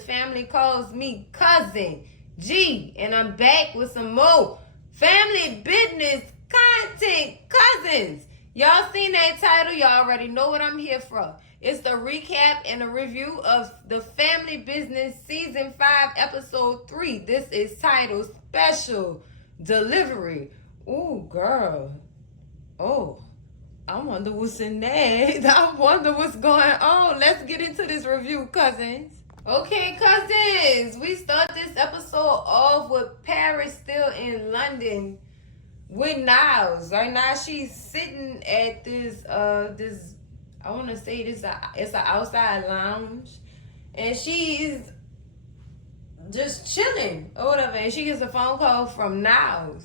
family calls me Cousin G. And I'm back with some more family business content, cousins. Y'all seen that title? Y'all already know what I'm here for. It's the recap and a review of the Family Business Season 5, Episode 3. This is titled Special Delivery. Ooh, girl. Oh, I wonder what's in there. I wonder what's going on. Let's get into this review, cousins. Okay, cousins. We start this episode off with Paris still in London with Niles. Right now, she's sitting at this I want to say it's an outside lounge, and she's just chilling or whatever. And she gets a phone call from Niles,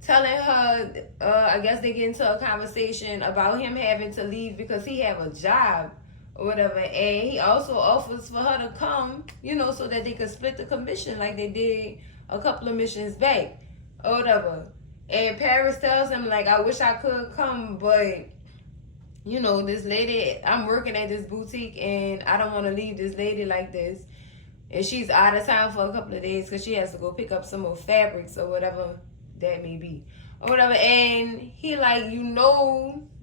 telling her, I guess they get into a conversation about him having to leave because he have a job or whatever. And he also offers for her to come, so that they could split the commission like they did a couple of missions back or whatever. And Paris tells him, like, I wish I could come, but, this lady, I'm working at this boutique and I don't want to leave this lady like this. And she's out of town for a couple of days because she has to go pick up some more fabrics or whatever that may be or whatever. And he like,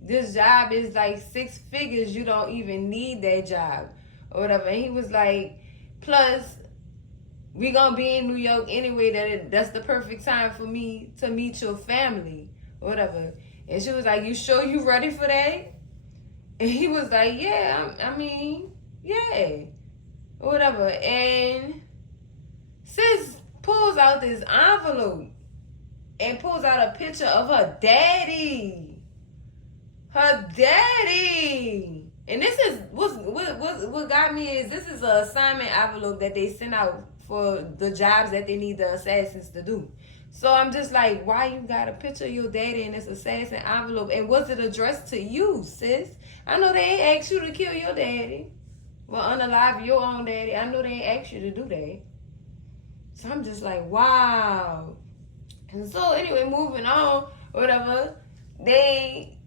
this job is like 6 figures. You don't even need that job or whatever. And he was like, plus we gonna be in New York anyway. That's the perfect time for me to meet your family or whatever. And she was like, you sure you ready for that? And he was like, yeah, yeah or whatever. And sis pulls out this envelope and pulls out a picture of her daddy. Her daddy. And this is what got me is this is an assignment envelope that they sent out for the jobs that they need the assassins to do. So I'm just like, why you got a picture of your daddy in this assassin envelope? And was it addressed to you, sis? I know they ain't asked you to kill your daddy. Well, unalive your own daddy. I know they ain't asked you to do that. So I'm just like, wow. And so anyway, moving on, whatever, I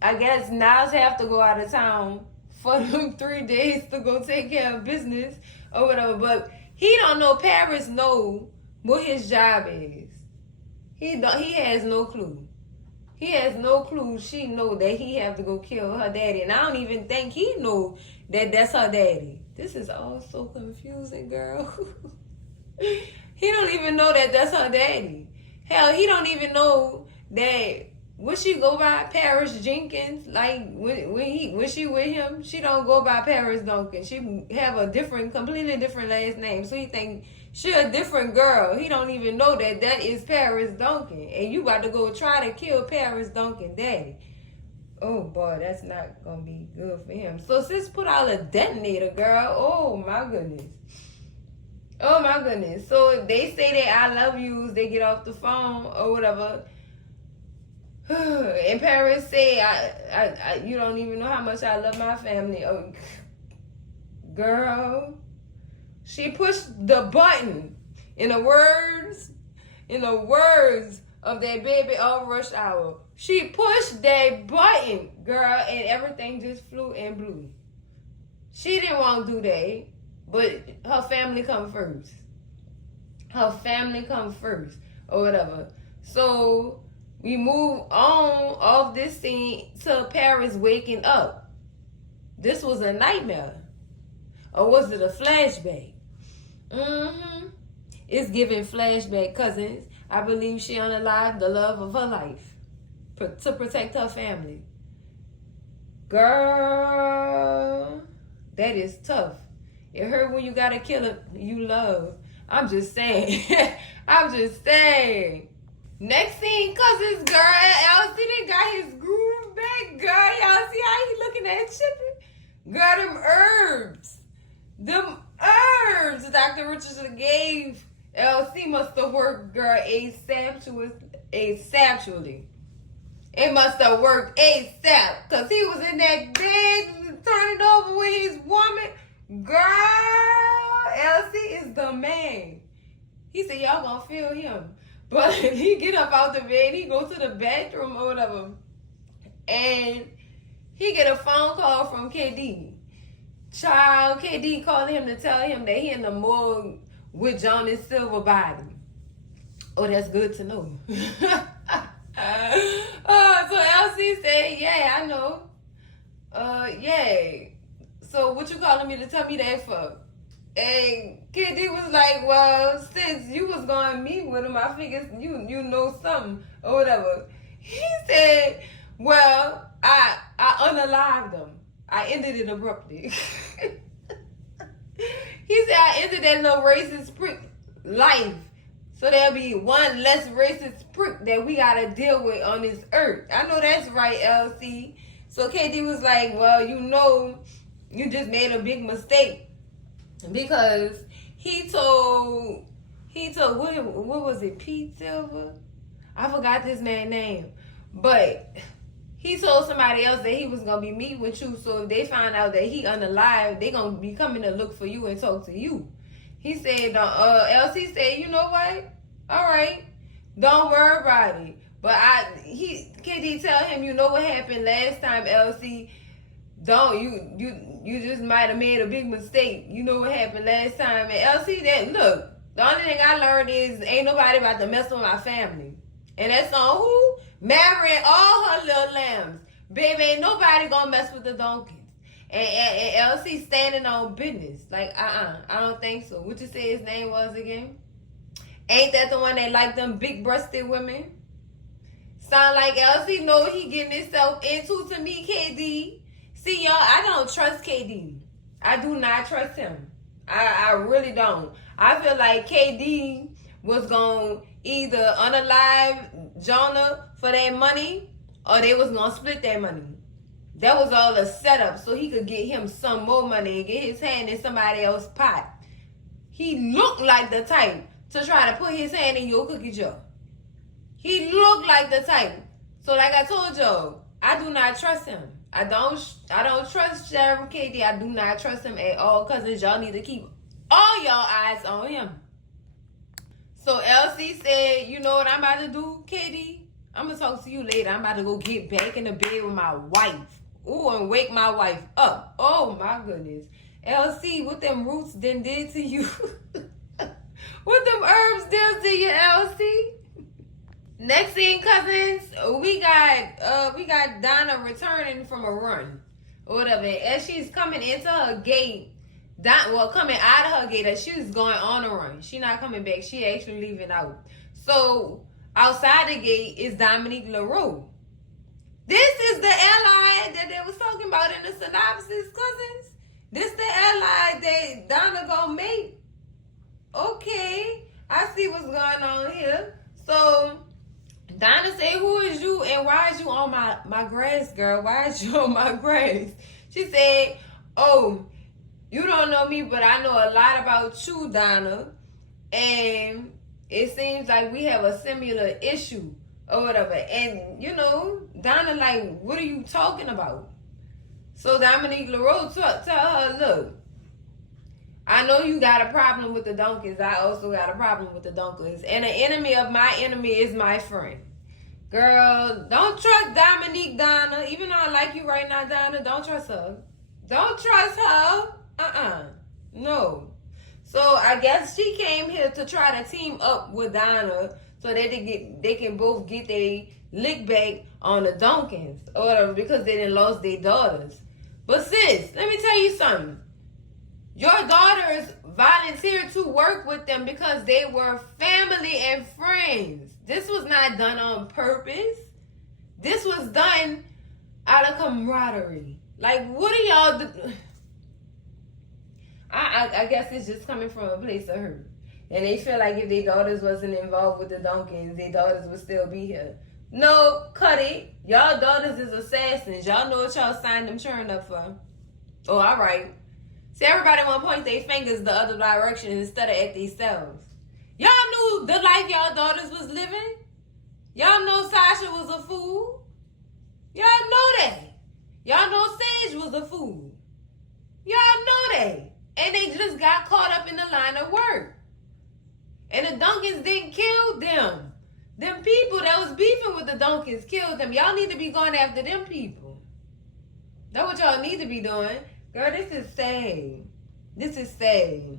guess Niles have to go out of town for them 3 days to go take care of business or whatever. But he don't know, Paris know what his job is. He has no clue. He has no clue. She know that he have to go kill her daddy. And I don't even think he know that that's her daddy. This is all so confusing, girl. He don't even know that that's her daddy. Hell, he don't even know that when she go by Paris Jenkins, like when she with him, she don't go by Paris Duncan. She have a completely different last name. So he think she a different girl. He don't even know that is Paris Duncan. And you about to go try to kill Paris Duncan daddy. Oh boy, that's not gonna be good for him. So sis put out a detonator, girl. Oh my goodness. Oh my goodness. So they say that I love yous, they get off the phone or whatever. And Paris say, I you don't even know how much I love my family. Oh, girl. She pushed the button in the words of that baby all rush hour. She pushed that button, girl, and everything just flew and blew. She didn't want to do that, but her family come first. Her family come first, or whatever. So we move on off this scene to Paris waking up. This was a nightmare. Or was it a flashback? It's giving flashback, cousins. I believe she unalived the love of her life to protect her family. Girl, that is tough. It hurt when you gotta kill it you love. I'm just saying. I'm just saying. Next scene, cousins, girl, LC done got his groove back, girl. Y'all see how he looking at chipping? Girl, them herbs. Them herbs Dr. Richardson gave LC must have worked, girl, asaptually. It must have worked ASAP. Because he was in that bed turning over with his woman. Girl, LC is the man. He said, y'all gonna feel him. But he get up out the bed, he go to the bathroom or whatever, and he get a phone call from KD. Child, KD calling him to tell him that he in the morgue with Jonas Silver body. Oh, that's good to know. So LC said, yeah, I know. Yeah. So what you calling me to tell me that for? And KD was like, well, since you was going to meet with him, I figured you know something or whatever. He said, well, I unalived him. I ended it abruptly. He said, I ended that little racist prick life. So there'll be one less racist prick that we got to deal with on this earth. I know that's right, LC. So KD was like, well, you know, you just made a big mistake. Because he told what was it, Pete Silver? I forgot this man's name. But he told somebody else that he was gonna be meeting with you. So if they find out that he unalive, they gonna be coming to look for you and talk to you. He said, LC said, you know what? All right, don't worry about it. But KD tell him, you know what happened last time, LC? You just might have made a big mistake. You know what happened last time. And LC, that look, the only thing I learned is ain't nobody about to mess with my family. And that's on who? Marrying all her little lambs. Baby, ain't nobody gonna mess with the donkeys. And LC standing on business. Like, I don't think so. What you say his name was again? Ain't that the one that like them big breasted women? Sound like LC know he getting himself into to me, KD. See, y'all, I don't trust KD. I do not trust him. I really don't. I feel like KD was going to either unalive Jonah for that money or they was going to split that money. That was all a setup so he could get him some more money and get his hand in somebody else's pot. He looked like the type to try to put his hand in your cookie jar. He looked like the type. So like I told y'all, I do not trust him. I don't trust Sheriff KD. I do not trust him at all. Cousins, y'all need to keep all y'all eyes on him. So LC said, you know what I'm about to do, KD? I'm going to talk to you later. I'm about to go get back in the bed with my wife. Ooh, and wake my wife up. Oh, my goodness. LC, what them roots did to you? What them herbs did to you, LC? Next thing, cousins, we got Donna returning from a run or whatever. As she's coming into her gate, coming out of her gate, as she's going on a run. She not coming back. She actually leaving out. So outside the gate is Dominique LaRue. This is the ally that they was talking about in the synopsis, cousins. This the ally that Donna gonna make. Okay, I see what's going on here. So Donna said, who is you and why is you on my grass, girl? Why is you on my grass? She said, oh, you don't know me, but I know a lot about you, Donna. And it seems like we have a similar issue or whatever. And, you know, Donna like, what are you talking about? So Dominique LaRue tell her, look, I know you got a problem with the donkeys. I also got a problem with the donkeys. And an enemy of my enemy is my friend. Girl, don't trust Dominique, Donna. Even though I like you right now, Donna, don't trust her. Don't trust her. No. So I guess she came here to try to team up with Donna so that they can both get their lick back on the donkeys or whatever because they done lost their daughters. But sis, let me tell you something. Your daughters volunteered to work with them because they were family and friends. This was not done on purpose. This was done out of camaraderie. Like, what are y'all do? I guess it's just coming from a place of hurt. And they feel like if their daughters wasn't involved with the donkeys, their daughters would still be here. No, cut it. Y'all daughters is assassins. Y'all know what y'all signed them churn up for. Oh, all right. See, everybody want to point their fingers the other direction instead of at themselves. Y'all knew the life y'all daughters was living. Y'all know Sasha was a fool. Y'all know that. Y'all know Sage was a fool. Y'all know that. And they just got caught up in the line of work. And the donkeys didn't kill them. Them people that was beefing with the donkeys killed them. Y'all need to be going after them people. That's what y'all need to be doing. Girl, this is sad. This is sad.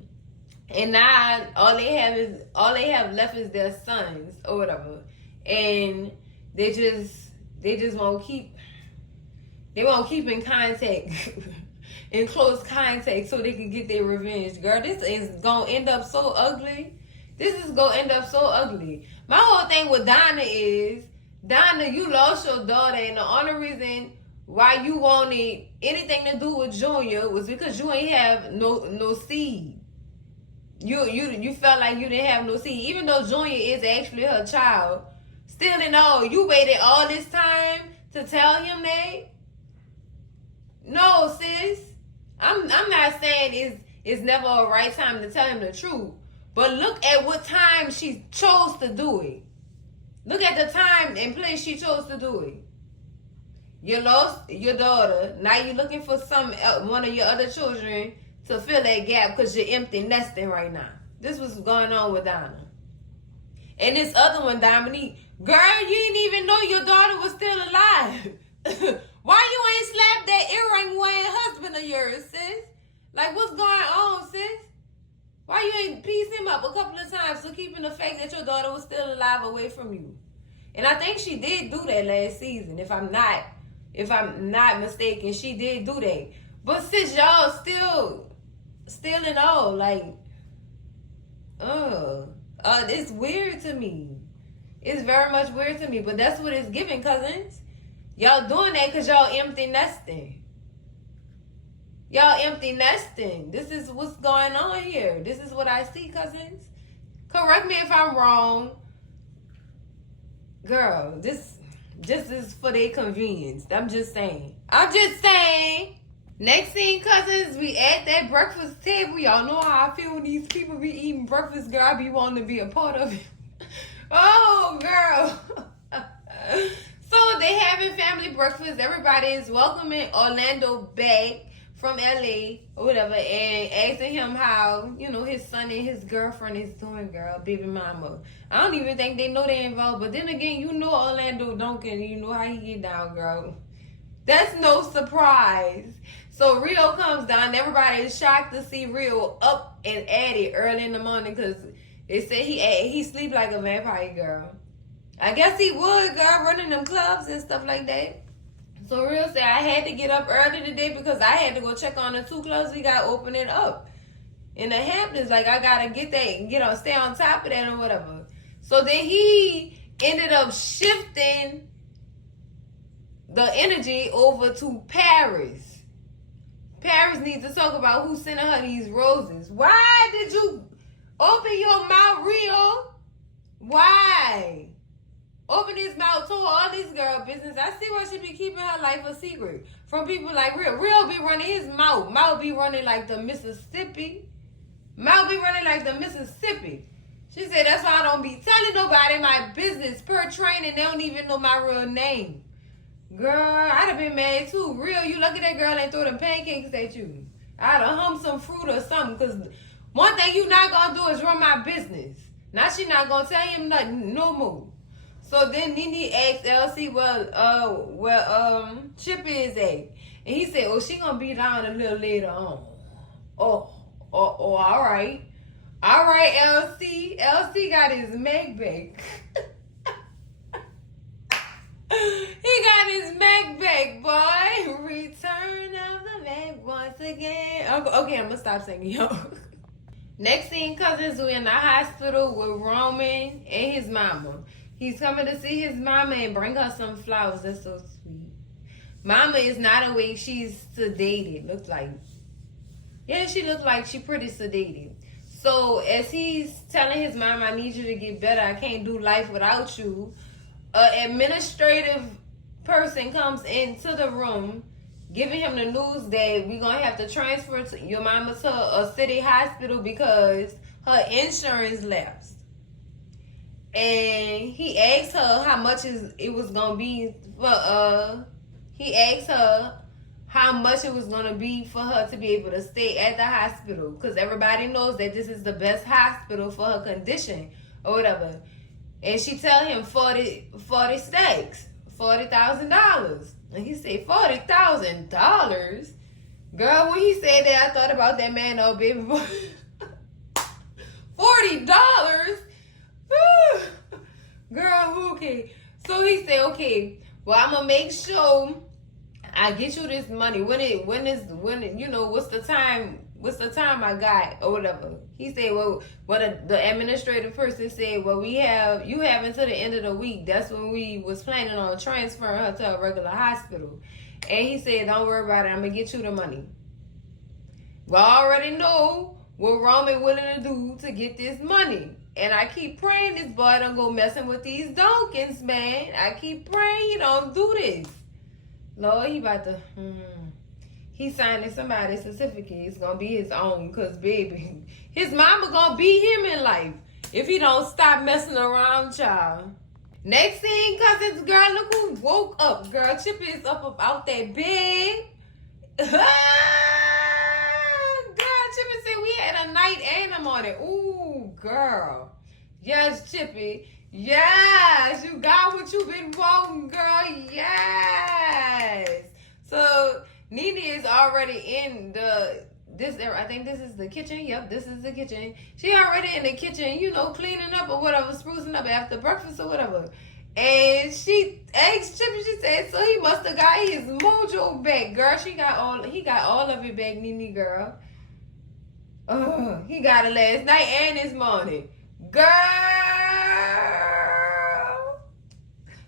And now all they have left is their sons or whatever. And they just won't keep in contact in close contact so they can get their revenge. Girl, this is gonna end up so ugly. This is gonna end up so ugly. My whole thing with Donna is, Donna, you lost your daughter, and the only reason why you wanted anything to do with Junior was because you ain't have no seed. You felt like you didn't have no seed, even though Junior is actually her child. Still and all, you waited all this time to tell him that? No, sis. I'm not saying it's never a right time to tell him the truth. But look at what time she chose to do it. Look at the time and place she chose to do it. You lost your daughter. Now you're looking for one of your other children to fill that gap because you're empty nesting right now. This was going on with Donna. And this other one, Dominique. Girl, you didn't even know your daughter was still alive. Why you ain't slapped that earring wearing husband of yours, sis? Like, what's going on, sis? Why you ain't pieced him up a couple of times for keeping the fact that your daughter was still alive away from you? And I think she did do that last season, if I'm not mistaken. She did do that. But sis, y'all still in all, like, it's weird to me. It's very much weird to me, but that's what it's giving, cousins. Y'all doing that because y'all empty nesting. Y'all empty nesting. This is what's going on here. This is what I see, cousins. Correct me if I'm wrong. Girl, this is for their convenience. I'm just saying. Next thing, cousins, we at that breakfast table. Y'all know how I feel when these people be eating breakfast. Girl, I be wanting to be a part of it. Oh, girl. So they having family breakfast. Everybody is welcoming Orlando back from LA or whatever, and asking him how, his son and his girlfriend is doing, girl, baby mama. I don't even think they know they involved, but then again, Orlando Duncan, you know how he get down, girl. That's no surprise. So Rio comes down. Everybody is shocked to see Rio up and at it early in the morning because they said he sleep like a vampire, girl. I guess he would, girl, running them clubs and stuff like that. So Rio said, I had to get up early today because I had to go check on the 2 clubs we got opening up in the Hamptons. Like, I got to stay on top of that or whatever. So then he ended up shifting the energy over to Paris. Paris needs to talk about who's sending her these roses. Why did you open your mouth, Rio? Why? Open his mouth, told all this girl business. I see why she be keeping her life a secret from people like Rio. Rio be running his mouth. Mouth be running like the Mississippi. Mouth be running like the Mississippi. She said, that's why I don't be telling nobody my business. Per training, they don't even know my real name. Girl, I'd have been mad too. Real, you lucky that girl ain't throw them pancakes at you. I'd have hummed some fruit or something. Because one thing you not going to do is run my business. Now she not going to tell him nothing no more. So then Nene asked LC where Chip is at. And he said, oh, she going to be down a little later on. Oh, all right. All right, LC. LC got his Mac back. He got his Mac back, boy. Return of the Mac once again. Okay, I'm going to stop singing, yo. Next scene, cousins, we in the hospital with Roman and his mama. He's coming to see his mama and bring her some flowers. That's so sweet. Mama is not awake. She's sedated. Looks like. Yeah, she looks like she pretty sedated. So as he's telling his mom, I need you to get better. I can't do life without you. An administrative person comes into the room giving him the news that we're going to have to transfer your mama to a city hospital because her insurance lapsed. And he asked her how much it was going to be for, he asked her how much it was going to be for her to be able to stay at the hospital. Because everybody knows that this is the best hospital for her condition or whatever. And she tell him 40 stacks, $40,000. And he say, $40,000? Girl, when he said that, I thought about that man, oh, baby boy. $40? Girl, okay. So he said, okay, well, I'm gonna make sure I get you this money. When you know, what's the time I got or whatever. He said, well, what the administrative person said, well, you have until the end of the week. That's when we was planning on transferring her to a regular hospital. And he said, don't worry about it, I'm gonna get you the money. Well, I already know what Roman willing to do to get this money. And I keep praying this boy don't go messing with these donkeys, man. I keep praying he don't do this. Lord, he about to, he signing somebody's certificate. It's going to be his own because, baby, his mama going to beat him in life if he don't stop messing around, child. Next thing, cousins, girl, look who woke up, girl. Chippy is up out that bed. Girl, Chippy said we had a night and a morning. Ooh, girl. Yes, Chippy. Yes, you got what you've been wanting, girl. Yes. So Nene is already in I think this is the kitchen. Yep, this is the kitchen. She already in the kitchen, you know, cleaning up or whatever, sprucing up after breakfast or whatever. And she asked Chippy, she said, so he must have got his mojo back, girl. He got all of it back, Nene, girl. He got it last night and this morning. Girl.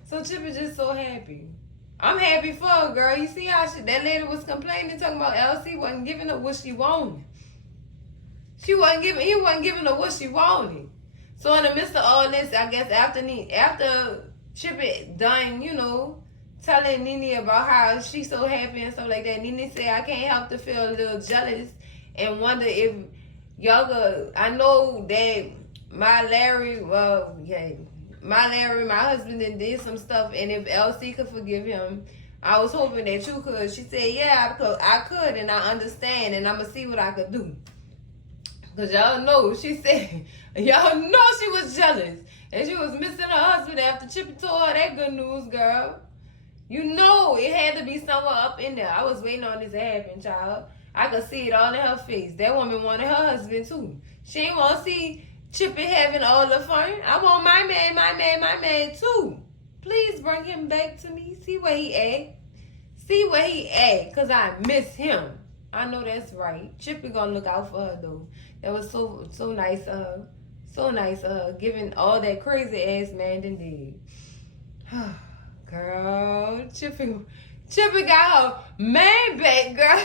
So Chippy just so happy. I'm happy for her, girl. You see how that lady was complaining, talking about LC wasn't giving her what she wanted. He wasn't giving her what she wanted. So in the midst of all this, I guess after Chippy done, you know, telling Nene about how she's so happy and stuff like that, Nene said, I can't help to feel a little jealous and wonder if y'all I know that my Larry, my husband did some stuff, and if LC could forgive him, I was hoping that you could. She said, yeah, I could, and I understand, and I'm going to see what I could do. Because y'all know, she said, y'all know she was jealous, and she was missing her husband after Chippy told her that good news, girl. You know it had to be somewhere up in there. I was waiting on this to happen, child. I could see it all in her face. That woman wanted her husband, too. She ain't want to see Chippy having all the fun. I want my man too. Please bring him back to me. See where he at. Because I miss him. I know that's right. Chippy gonna look out for her though. That was so nice of her. So nice of her. Giving all that crazy ass man than did. Girl, Chippy got her man back, girl.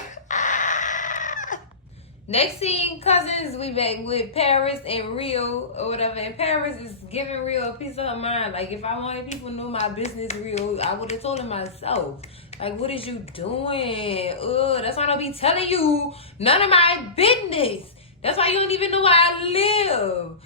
Next scene, cousins, we back with Paris and Rio or whatever. And Paris is giving Rio a piece of her mind. Like, if I wanted people to know my business, Rio, I would have told him myself. Like, what is you doing? That's why I don't be telling you none of my business. That's why you don't even know where I live.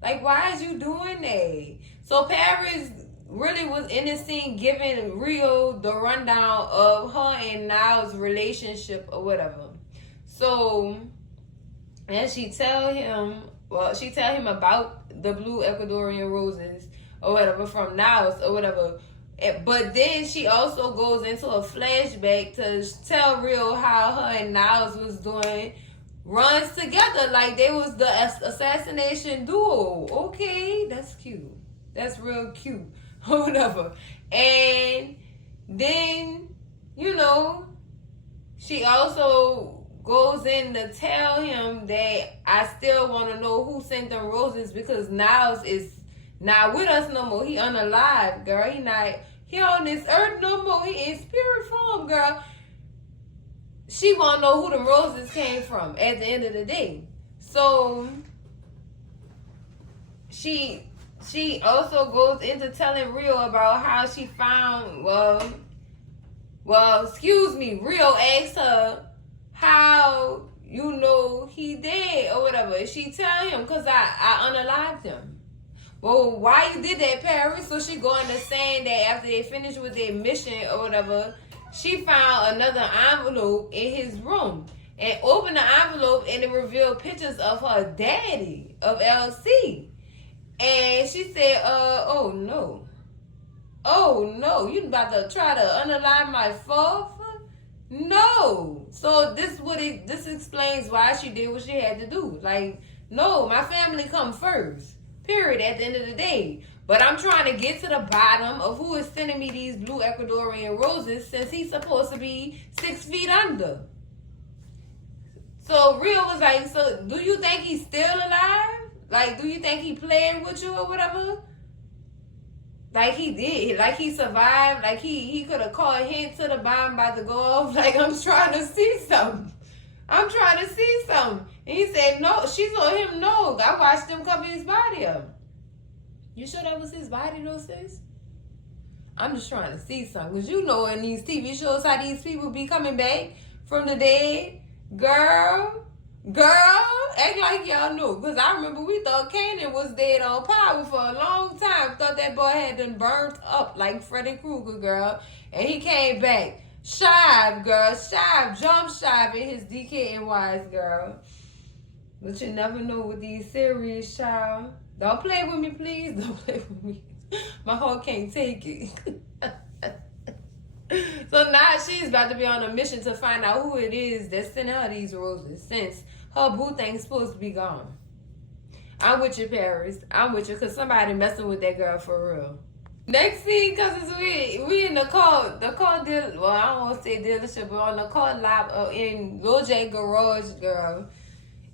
Like, why is you doing that? So Paris really was in this scene giving Rio the rundown of her and Niles' relationship or whatever. So, and she tell him about the blue Ecuadorian roses or whatever from Niles or whatever. But then she also goes into a flashback to tell Rio how her and Niles was doing runs together. Like they was the assassination duo. Okay, that's cute. That's real cute. Whatever. And then, you know, she also goes in to tell him that I still want to know who sent them roses because Niles is not with us no more. He unalive, girl. He on this earth no more. He in spirit form, girl. She want to know who the roses came from at the end of the day. So, she also goes into telling Rio about how she found, Rio asked her how you know he dead or whatever. She tell him, because I unalived him. Well, why you did that, Paris? So she going to saying that after they finished with their mission or whatever, she found another envelope in his room and opened the envelope and it revealed pictures of her daddy, of LC. And she said, oh no, you about to try to unalive my father? No. So this explains why she did what she had to do. Like, no, my family come first. Period. At the end of the day. But I'm trying to get to the bottom of who is sending me these blue Ecuadorian roses since he's supposed to be 6 feet under. So Real was like, so do you think he's still alive? Like, do you think he playing with you or whatever? Like he did. Like he survived. Like he could have called a hint to the bomb about to go off. Like, I'm trying to see something. I'm trying to see something. And he said no. She told him no. I watched him cover his body up. You sure that was his body though, sis? I'm just trying to see something. Because you know in these TV shows how these people be coming back from the dead. Girl, act like y'all knew. Because I remember we thought Kanan was dead on power for a long time. Thought that boy had done burnt up like Freddy Krueger, girl. And he came back. Shive, girl. Shive. Jump shive in his DKNYs, girl. But you never know with these series, child. Don't play with me, please. Don't play with me. My heart can't take it. So now she's about to be on a mission to find out who it is that's sending her these roses since her boo thing's supposed to be gone. I'm with you, Paris. I'm with you because somebody messing with that girl for real. Next scene, because we in the car deal. Well, I don't want to say dealership, but on the car lot in Lil J garage, girl.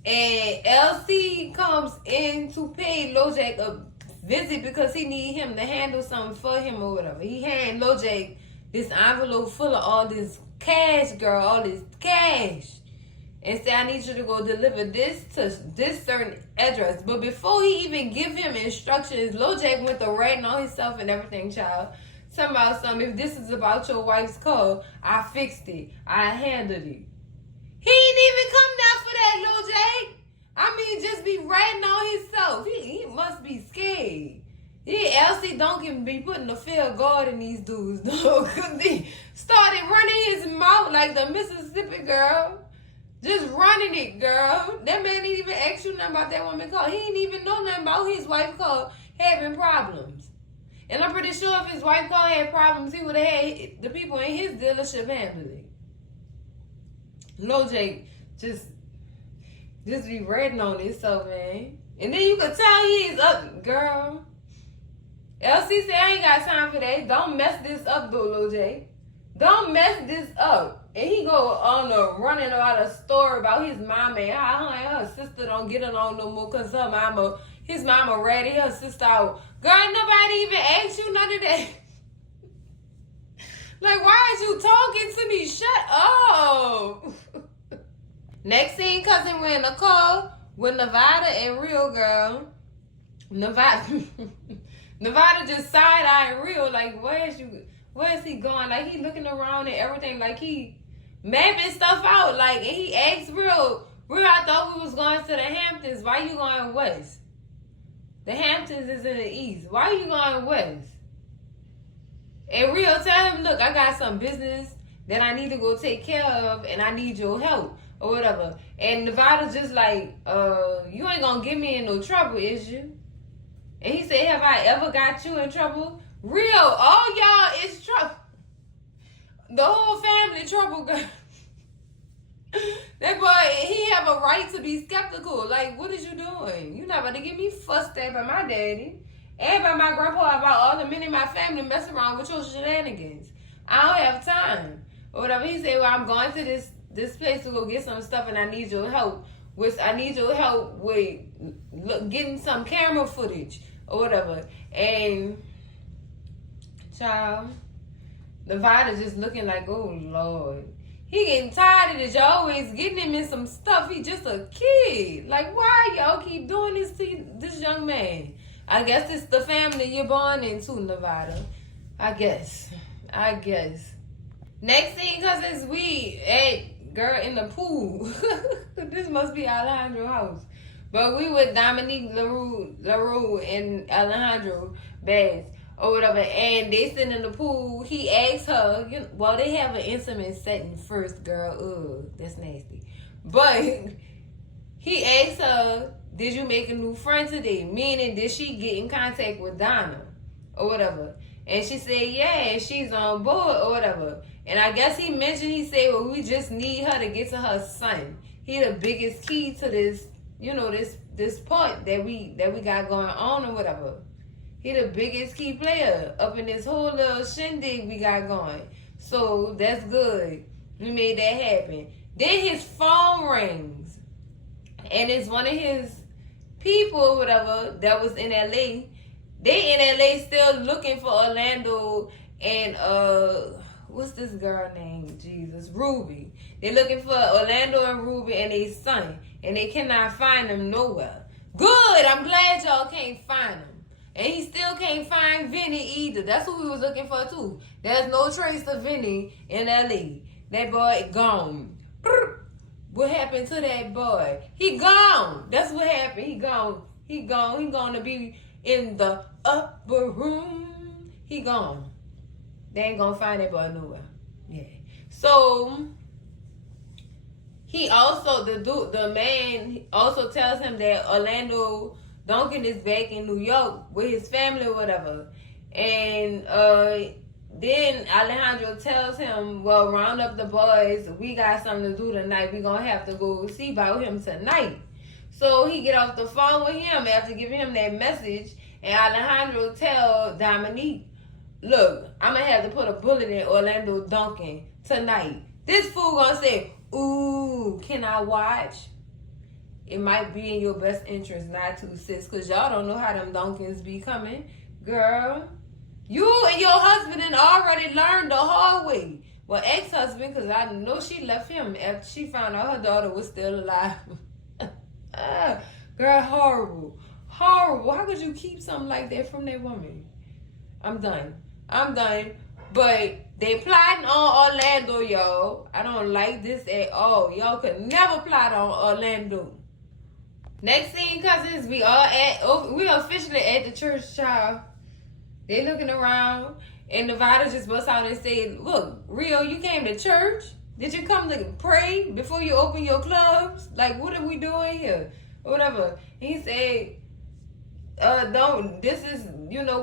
And LC comes in to pay Lil J a visit because he need him to handle something for him or whatever. He hand Lil J this envelope full of all this cash, girl, all this cash. And say, I need you to go deliver this to this certain address. But before he even give him instructions, Lil J went to writing on himself and everything, child. Talking about something, if this is about your wife's car, I fixed it. I handled it. He ain't even come down for that, Lil J. I mean, just be writing on himself. He must be scared. Yeah, LC don't even be putting the fear of God in these dudes, though. Because he started running his mouth like the Mississippi girl. Just running it, girl. That man didn't even ask you nothing about that woman call. He didn't even know nothing about his wife call having problems. And I'm pretty sure if his wife call had problems, he would have had the people in his dealership handle it. Lil J just be ratting on himself, man. And then you could tell he is up, girl. LC said, I ain't got time for that. Don't mess this up, though, Lil J. Don't mess this up. And he go on a running about a story about his mama and how her sister don't get along no more because his mama ratted her sister out. Girl, nobody even asked you none of that. Like, why is you talking to me? Shut up. Next scene, cousin, we're in the car with Nevada and Real, girl. Nevada just side-eyeing Real, like, where is he going? Like, he looking around and everything, like he mapping stuff out. Like, and he asked Real, I thought we was going to the Hamptons. Why you going west? The Hamptons is in the east. Why you going west? And Real tell him, look, I got some business that I need to go take care of, and I need your help, or whatever. And Nevada's just like, you ain't gonna get me in no trouble, is you? And he said, have I ever got you in trouble? Real, all y'all is trouble. The whole family trouble, girl. That boy, he have a right to be skeptical. Like, what is you doing? You not about to get me fussed at by my daddy and by my grandpa about all the men in my family messing around with your shenanigans. I don't have time. Or whatever. He said, well, I'm going to this place to go get some stuff and I need your help. I need your help with getting some camera footage or whatever. And child, Nevada just looking like, oh Lord. He getting tired of this. Y'all always getting him in some stuff. He just a kid. Like, why y'all keep doing this to this young man? I guess it's the family you're born into, Nevada. I guess. Next thing, cousins, we girl in the pool. This must be Alejandro's house. But we with Dominique LaRue and Alejandro Bass or whatever, and they sitting in the pool. He asked her, well, they have an intimate setting first, girl. Ugh, that's nasty. But he asked her, did you make a new friend today? Meaning, did she get in contact with Donna or whatever? And she said, yeah, she's on board or whatever. And I guess he said, well, we just need her to get to her son. He the biggest key to this, this part that we got going on or whatever. He the biggest key player up in this whole little shindig we got going. So that's good. We made that happen. Then his phone rings. And it's one of his people or whatever that was in LA. They in LA still looking for Orlando and what's this girl name? Jesus, Ruby. They're looking for Orlando and Ruby and their son. And they cannot find them nowhere. Good, I'm glad y'all can't find them. And he still can't find Vinny either. That's who we was looking for too. There's no trace of Vinny in LA. That boy gone. What happened to that boy? He gone. That's what happened. He gone. He gone. He gonna be in the upper room. He gone. They ain't gonna find that boy nowhere. Yeah. So he also the man also tells him that Orlando Duncan is back in New York with his family or whatever. And then Alejandro tells him, well, round up the boys. We got something to do tonight. We gonna have to go see about him tonight. So he get off the phone with him after giving him that message. And Alejandro tell Dominique, look, I'm gonna have to put a bullet in Orlando Duncan tonight. This fool gonna say, ooh, can I watch? It might be in your best interest not to, sis, because y'all don't know how them Duncans be coming. Girl, you and your husband already learned the hard way. Well, ex-husband, because I know she left him after she found out her daughter was still alive. Girl, horrible. Horrible. How could you keep something like that from that woman? I'm done. But they plotting on Orlando, y'all. I don't like this at all. Y'all could never plot on Orlando. Next thing, cousins, we officially at the church, child. They looking around, and Nevada just busts out and say, look, Rio, you came to church? Did you come to pray before you open your clubs? Like, what are we doing here? Or whatever. And he said,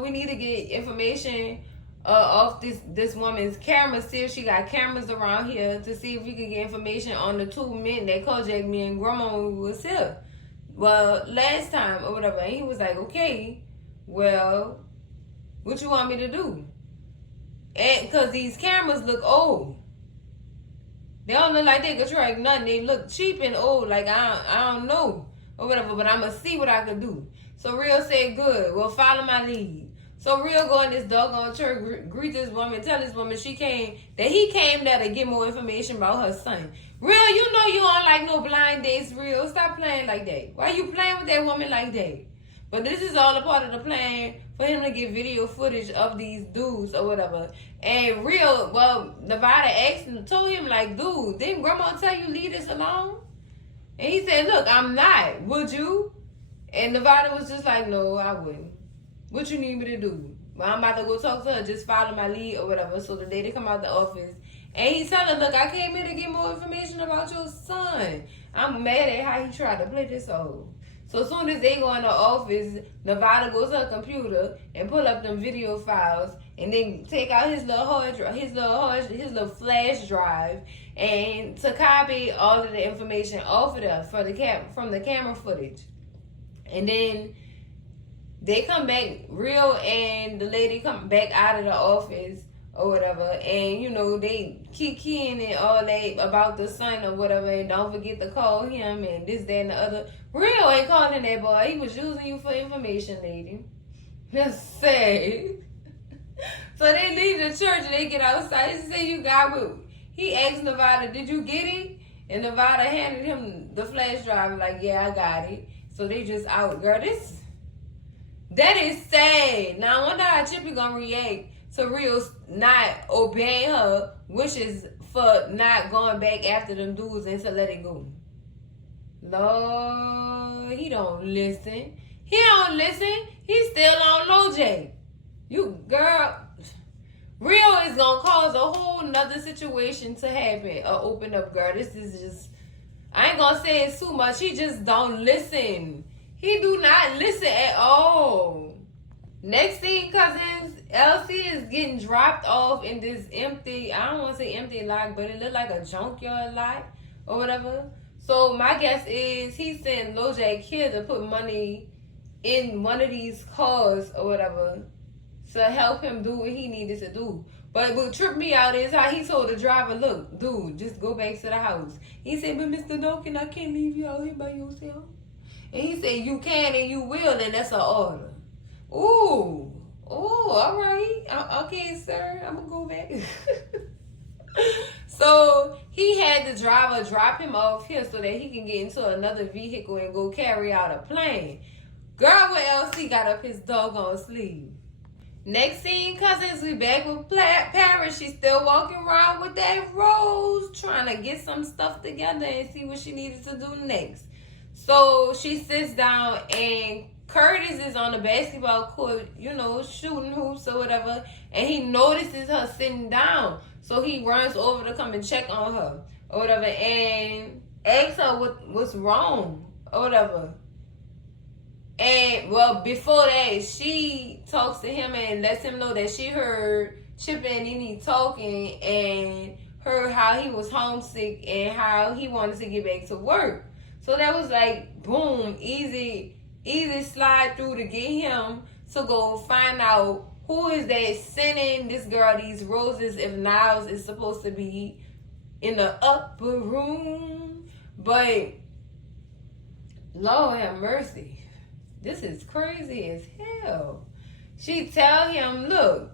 we need to get information off this woman's camera. See if she got cameras around here to see if we can get information on the two men that carjacked me and Grandma when we was here. Well, last time or whatever. And he was like, okay, well, what you want me to do? And because these cameras look old. They don't look like they could track nothing. They look cheap and old. Like, I don't know or whatever, but I'm going to see what I can do. So Rio said, good. Well, follow my lead. So Rio go in this doggone church, greet this woman, tell this woman he came there to get more information about her son. Rio, you know you don't like no blind dates, Rio. Stop playing like that. Why you playing with that woman like that? But this is all a part of the plan for him to get video footage of these dudes or whatever. And Rio, Nevada told him, like, dude, didn't Grandma tell you leave this alone? And he said, look, I'm not. Would you? And Nevada was just like, no, I wouldn't. What you need me to do? Well, I'm about to go talk to her. Just follow my lead or whatever. So the day they come out the office, and he tell her, look, I came here to get more information about your son. I'm mad at how he tried to play this off. So as soon as they go in the office, Nevada goes to her computer and pull up them video files, and then take out his little flash drive, and to copy all of the information off of there from the camera footage. And then they come back, Rio and the lady come back out of the office or whatever, and they keep keying and all that about the son or whatever, and don't forget to call him and this, that, and the other. Rio ain't calling that boy. He was using you for information, lady. That's sad. So they leave the church and they get outside. He said, you got what? He asked Nevada, did you get it? And Nevada handed him the flash drive, like, yeah, I got it. So they just out. Girl, that is sad. Now I wonder how Chippy gonna react to Rio not obeying her wishes for not going back after them dudes and to let it go. Lord, he don't listen. He's still on LoJ. You, girl, Rio is gonna cause a whole nother situation to happen or open up, girl. This is just, I ain't gonna say it's too much. He just don't listen. He do not listen at all. Next thing, cousins, LC is getting dropped off in this empty, I don't want to say empty lot, but it looked like a junkyard lot or whatever. So my guess is he sent LoJack here to put money in one of these cars or whatever to help him do what he needed to do. But what tripped me out is how he told the driver, look, dude, just go back to the house. He said, but Mr. Duncan, I can't leave you out here by yourself. And he said, you can and you will, and that's an order. Ooh, all right. Okay, sir, I'm going to go back. So he had the driver drop him off here so that he can get into another vehicle and go carry out a plan. Girl, what else he got up his doggone sleeve? Next scene, cousins, we back with Paris. She's still walking around with that rose, trying to get some stuff together and see what she needed to do next. So she sits down and Curtis is on the basketball court, you know, shooting hoops or whatever, and he notices her sitting down. So he runs over to come and check on her or whatever and asks her what's wrong or whatever. And, well, before that, she talks to him and lets him know that she heard Chip and Nene talking and heard how he was homesick and how he wanted to get back to work. So that was like, boom, easy slide through to get him to go find out who is that sending this girl these roses if Niles is supposed to be in the upper room. But, Lord have mercy. This is crazy as hell. She tell him, look,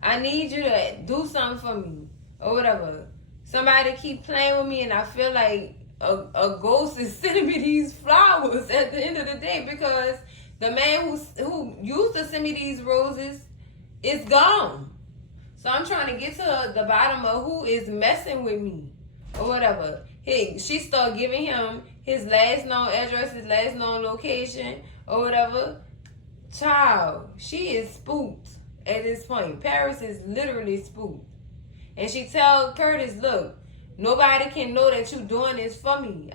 I need you to do something for me or whatever. Somebody keep playing with me and I feel like a ghost is sending me these flowers at the end of the day because the man who used to send me these roses is gone. So I'm trying to get to the bottom of who is messing with me or whatever. She started giving him his last known address, his last known location, or whatever. Child, she is spooked at this point. Paris is literally spooked. And she tells Curtis, look, nobody can know that you doing this for me.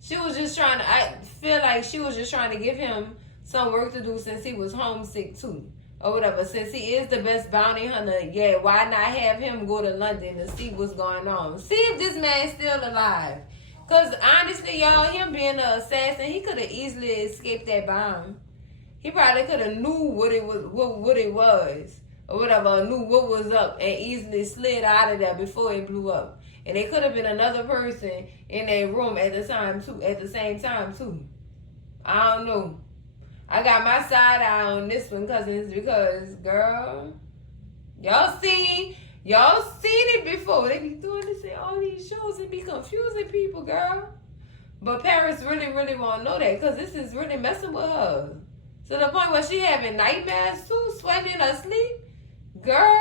She was just trying to, I feel like she was just trying to give him some work to do since he was homesick too. Or whatever. Since he is the best bounty hunter, yeah, why not have him go to London to see what's going on? See if this man's still alive. Because honestly, y'all, him being an assassin, he could have easily escaped that bomb. He probably could have knew what it was, or whatever, knew what was up, and easily slid out of there before it blew up. And it could have been another person in that room at the same time too. I don't know. I got my side eye on this one, cousins, because, girl, y'all seen it before. They be doing this in all these shows and be confusing people, girl. But Paris really, really won't know that because this is really messing with her. To the point where she having nightmares too, sweating in her sleep. Girl.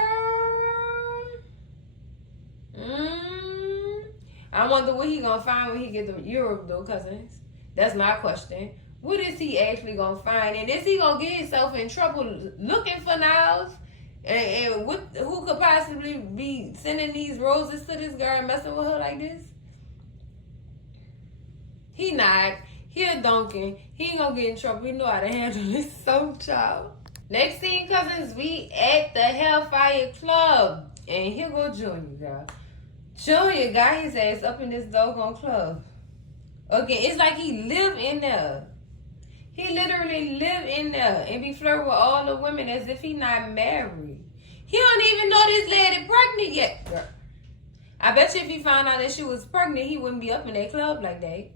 I wonder what he gonna find when he get to Europe, though, cousins. That's my question. What is he actually gonna find? And is he gonna get himself in trouble looking for Niles? And who could possibly be sending these roses to this girl and messing with her like this? He not. He a Duncan. He ain't gonna get in trouble. We know how to handle this. So, child. Next thing, cousins, we at the Hellfire Club. And here go Junior, girl. Junior got his ass up in this doggone club. Again, it's like he live in there. He literally live in there and be flirting with all the women as if he not married. He don't even know this lady pregnant yet, girl. I bet you if he found out that she was pregnant, he wouldn't be up in that club like that.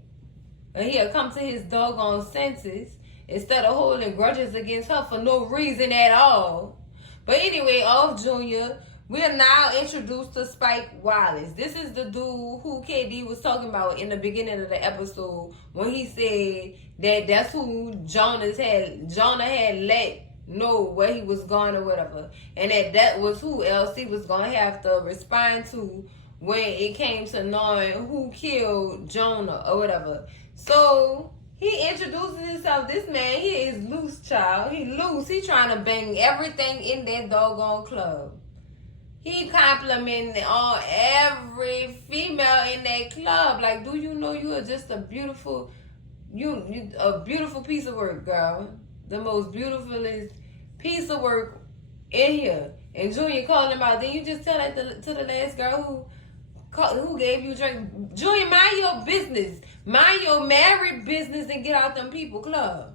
And he'll come to his doggone senses instead of holding grudges against her for no reason at all. But anyway, off Junior, we're now introduced to Spike Wallace. This is the dude who KD was talking about in the beginning of the episode when he said that that's who Jonah had let know where he was going or whatever. And that was who LC was going to have to respond to when it came to knowing who killed Jonah or whatever. So he introduces himself. This man, he is loose, child. He loose. He trying to bang everything in that doggone club. He complimenting on every female in that club. Like, do you know you are just a beautiful piece of work, girl? the most beautifulest piece of work in here. And Julia called him out. Then you just tell that to the last girl who gave you a drink. Julia, mind your business. Mind your married business and get out them people club.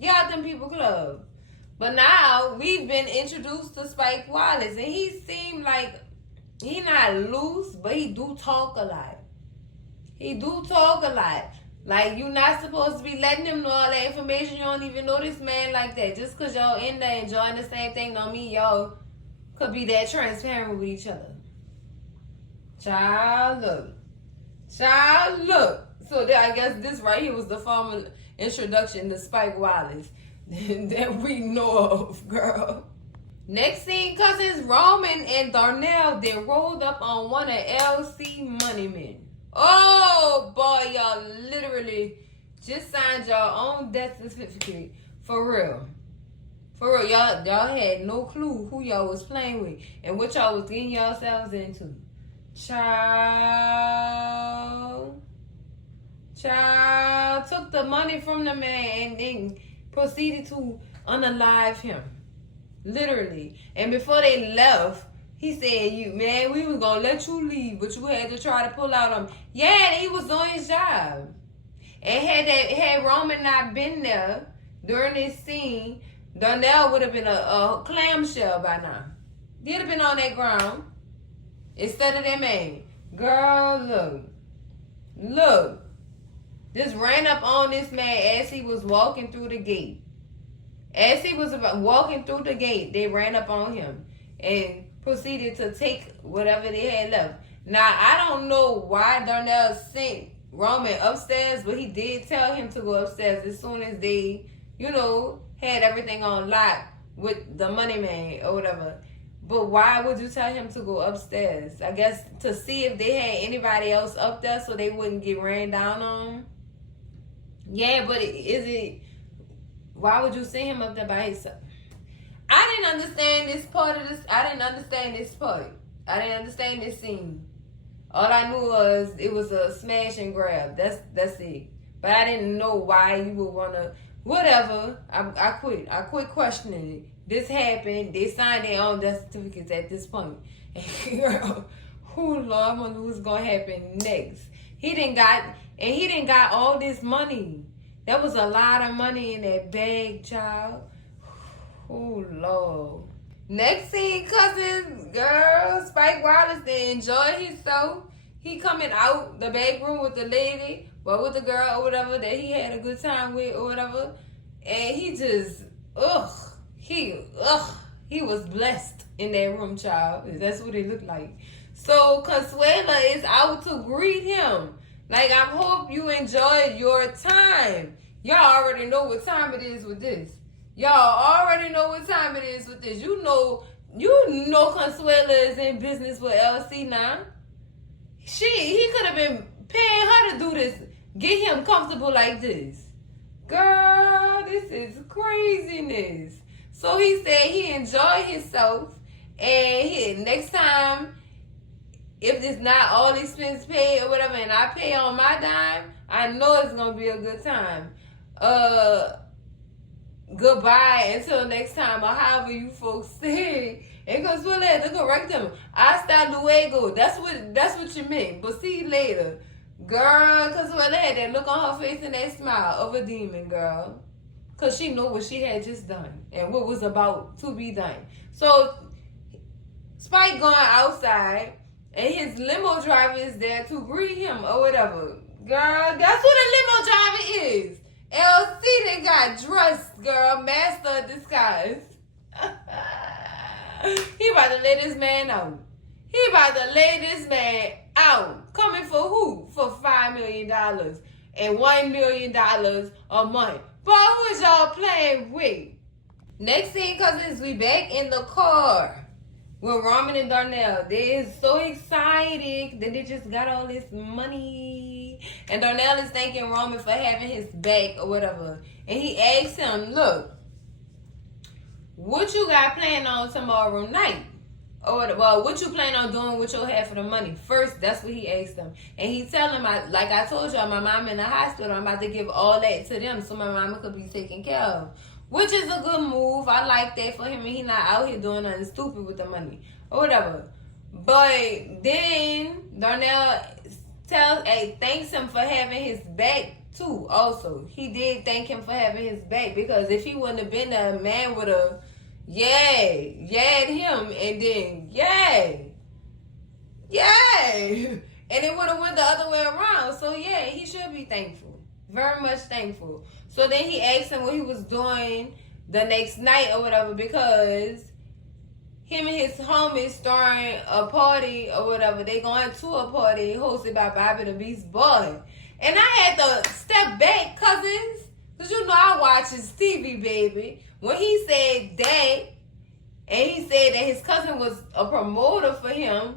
Get out them people club. But now we've been introduced to Spike Wallace, and he seemed like he not loose, but he do talk a lot. He do talk a lot. Like, you not supposed to be letting him know all that information. You don't even know this man like that. Just because y'all in there enjoying the same thing don't mean y'all could be that transparent with each other. Child, look. Child, look. So I guess this right here was the formal introduction to Spike Wallace that we know of, girl. Next scene, cousins Roman and Darnell, they rolled up on one of LC Money Men. Oh, boy, y'all literally just signed y'all own death certificate. For real. For real, y'all had no clue who y'all was playing with and what y'all was getting yourselves into. Child took the money from the man and then proceeded to unalive him. Literally. And before they left, he said, we was going to let you leave, but you had to try to pull out on him. Yeah, he was on his job. And had Roman not been there during this scene, Darnell would have been a clamshell by now. He'd have been on that ground instead of that man. Girl, look. Just ran up on this man as he was walking through the gate. As he was walking through the gate, they ran up on him and proceeded to take whatever they had left. Now, I don't know why Darnell sent Roman upstairs, but he did tell him to go upstairs as soon as they, had everything on lock with the money man or whatever. But why would you tell him to go upstairs? I guess to see if they had anybody else up there so they wouldn't get ran down on. Yeah, but why would you send him up there by himself? I didn't understand this part of this. I didn't understand this part. I didn't understand this scene. All I knew was it was a smash and grab. That's it. But I didn't know why you would want to. Whatever. I quit. I quit questioning it. This happened. They signed their own death certificates at this point. Girl, Lord, I wonder what's gonna happen next. He didn't got all this money. That was a lot of money in that bag, child. Oh, Lord. Next scene, cousins, girl, Spike Wallace, they enjoy himself. He coming out the back room with the lady, or with the girl or whatever that he had a good time with or whatever. And he just, he was blessed in that room, child. That's what it looked like. So Consuela is out to greet him. Like, I hope you enjoyed your time. Y'all already know what time it is with this. Y'all already know what time it is with this. You know Consuela is in business with LC now. He could have been paying her to do this. Get him comfortable like this. Girl, this is craziness. So he said he enjoyed himself. And next time, if it's not all expenses paid or whatever, and I pay on my dime, I know it's going to be a good time. Goodbye until next time, or however you folks say. And Consuela had to correct him. Hasta luego. That's what you meant. But see you later. Girl, Consuela had that look on her face and that smile of a demon, girl. Because she knew what she had just done and what was about to be done. So, Spike going outside, and his limo driver is there to greet him or whatever. Girl, that's what a limo driver is. LC then got dressed, girl. Master of disguise. He about to lay this man out. Coming for who? For $5 million and $1 million a month. Boy, who is y'all playing with? Next thing, cousins, we back in the car with Roman and Darnell. They is so excited that they just got all this money. And Darnell is thanking Roman for having his back or whatever. And he asks him, look, what you got planned on tomorrow night? What you plan on doing with your half of the money? First, that's what he asked them. And he tell him, like I told y'all, my mom in the hospital, I'm about to give all that to them so my mama could be taken care of. Which is a good move. I like that for him, and he not out here doing nothing stupid with the money. Or whatever. But then Darnell thanks him for having his back too. Also, he did thank him for having his back, because if he wouldn't have been there, man would have yahed him, and then and it would have went the other way around. So yeah, he should be thankful, very much thankful. So then he asked him what he was doing the next night or whatever, because him and his homies throwing a party or whatever. They going to a party hosted by Bobby the Beast Boy. And I had to step back, cousins, because you know I watch his TV, baby. When he said that, and he said that his cousin was a promoter for him,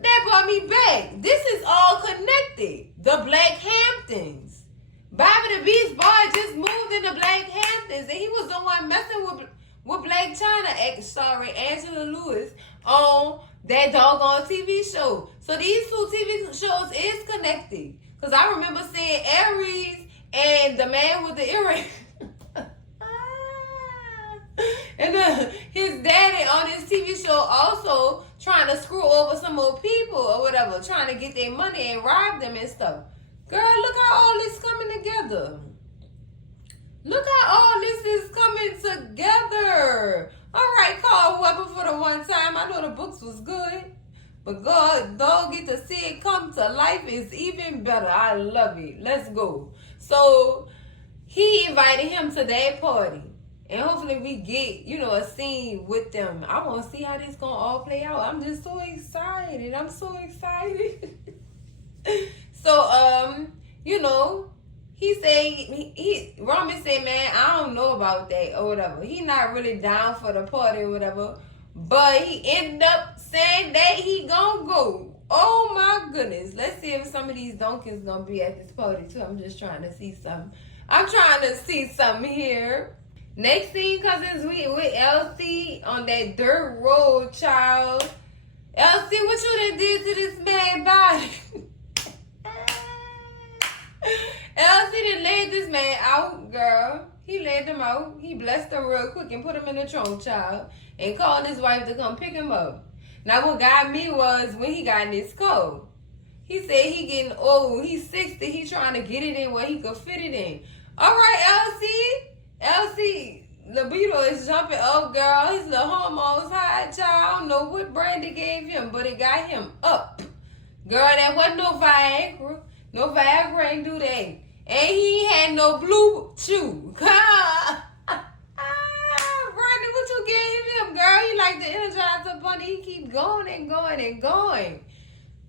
that brought me back. This is all connected. The Black Hamptons. Bobby the Beast Boy just moved into Black Hamptons, and he was the one messing with Black China, Angela Lewis, on that doggone TV show. So these two TV shows is connected. Because I remember seeing Aries and the man with the earring. And his daddy on his TV show also trying to screw over some more people or whatever, trying to get their money and rob them and stuff. Girl, look how all this coming together. Look how all this is coming together. All right, call whoever for the one time. I know the books was good, but God, don't get to see it come to life is even better. I love it. Let's go. So he invited him to that party. And hopefully we get, a scene with them. I want to see how this going to all play out. I'm just so excited. I'm so excited. So, he said, Roman said, man, I don't know about that or whatever. He not really down for the party or whatever. But he ended up saying that he gonna go. Oh my goodness. Let's see if some of these donkeys gonna be at this party too. I'm just trying to see something. I'm trying to see something here. Next scene, cousins, we with Elsie on that dirt road, child. Elsie, what you done did to this man body? Elsie done laid this man out, girl. He laid him out. He blessed him real quick and put him in the trunk, child, and called his wife to come pick him up. Now, what got me was when he got in his coat. He said he getting old. He's 60. He trying to get it in where he could fit it in. All right, Elsie. Elsie, libido is jumping up, girl. His little hormones high, child. I don't know what brand they gave him, but it got him up. Girl, that wasn't no Viagra. No Viagra ain't do that. And he had no blue chew. Brandon, what you gave him, girl? He like the Energizer Bunny. He keep going and going and going.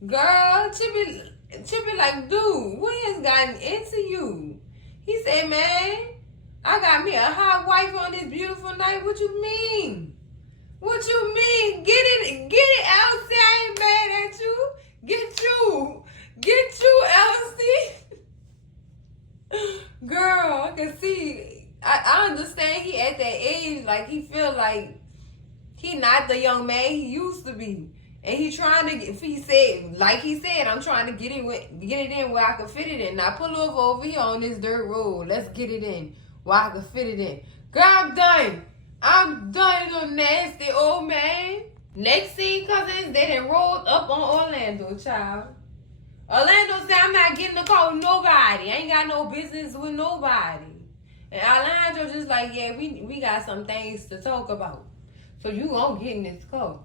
Girl, Chippy like, dude, what has gotten into you? He said, man, I got me a hot wife on this beautiful night. What you mean? What you mean? Get it, Elsie. I ain't mad at you. Get you, Elsie. Girl, I can see. I understand he at that age, like he feel like he not the young man he used to be. And he trying to get, he said, I'm trying to get it in where I can fit it in. Now pull over here on this dirt road. Let's get it in where I can fit it in. Girl, I'm done, little nasty old man. Next scene, cousins, they done rolled up on Orlando, child. Orlando said, I'm not getting a call with nobody. I ain't got no business with nobody. And Orlando just like, yeah, we got some things to talk about. So you gonna get in this call.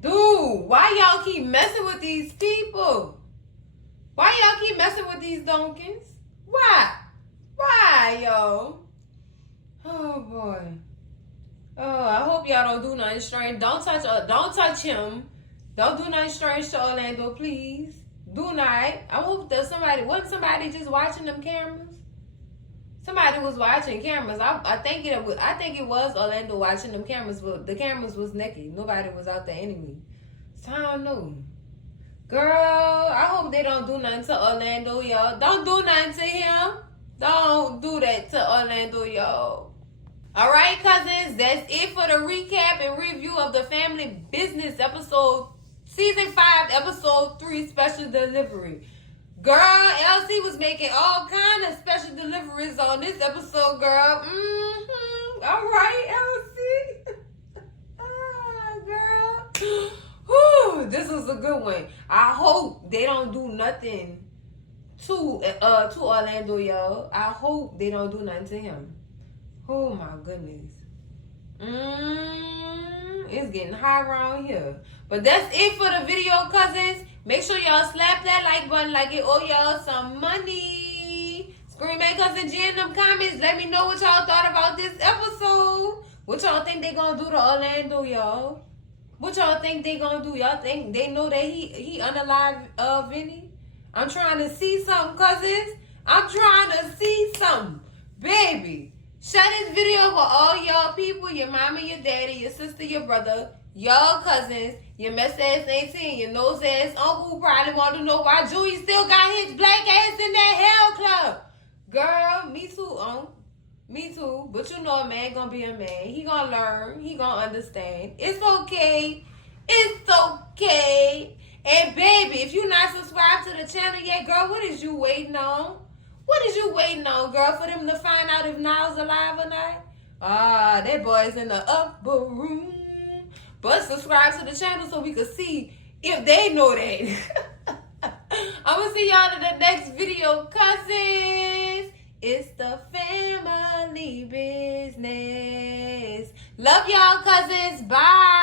Dude, why y'all keep messing with these people? Why y'all keep messing with these donkeys? Why, yo? Oh, boy. Oh, I hope y'all don't do nothing strange. Don't touch him. Don't do nothing strange to Orlando, please. Do not. I hope that wasn't somebody just watching them cameras? Somebody was watching cameras. I think it was Orlando watching them cameras, but the cameras was naked. Nobody was out there anyway. So I don't know. Girl, I hope they don't do nothing to Orlando, y'all. Don't do nothing to him. Don't do that to Orlando, y'all. All right, cousins, that's it for the recap and review of the Family Business episode, season 5, episode 3, special delivery. Girl, LC was making all kind of special deliveries on this episode, girl. All right, LC. Girl. Whew, this was a good one. I hope they don't do nothing to Orlando, y'all. I hope they don't do nothing to him. Oh my goodness. It's getting hot around here. But that's it for the video, cousins. Make sure y'all slap that like button like it owe y'all some money. Scream at Cousin G in them comments. Let me know what y'all thought about this episode. What y'all think they gonna do to Orlando, y'all? What y'all think they gonna do? Y'all think they know that he unalive Vinny? I'm trying to see something, cousins. I'm trying to see something. Baby. Share this video for all y'all people, your mama, your daddy, your sister, your brother, y'all cousins, your mess ass auntie, your nose ass uncle who probably want to know why Julie still got his black ass in that hell club. Girl, me too, me too. But you know a man gonna be a man. He gonna learn. He gonna understand. It's okay. It's okay. And baby, if you not subscribed to the channel yet, girl, what is you waiting on? What is you waiting on, girl, for them to find out if Niles alive or not? That boy's in the upper room. But subscribe to the channel so we can see if they know that. I'm going to see y'all in the next video, cousins. It's the family business. Love y'all, cousins. Bye.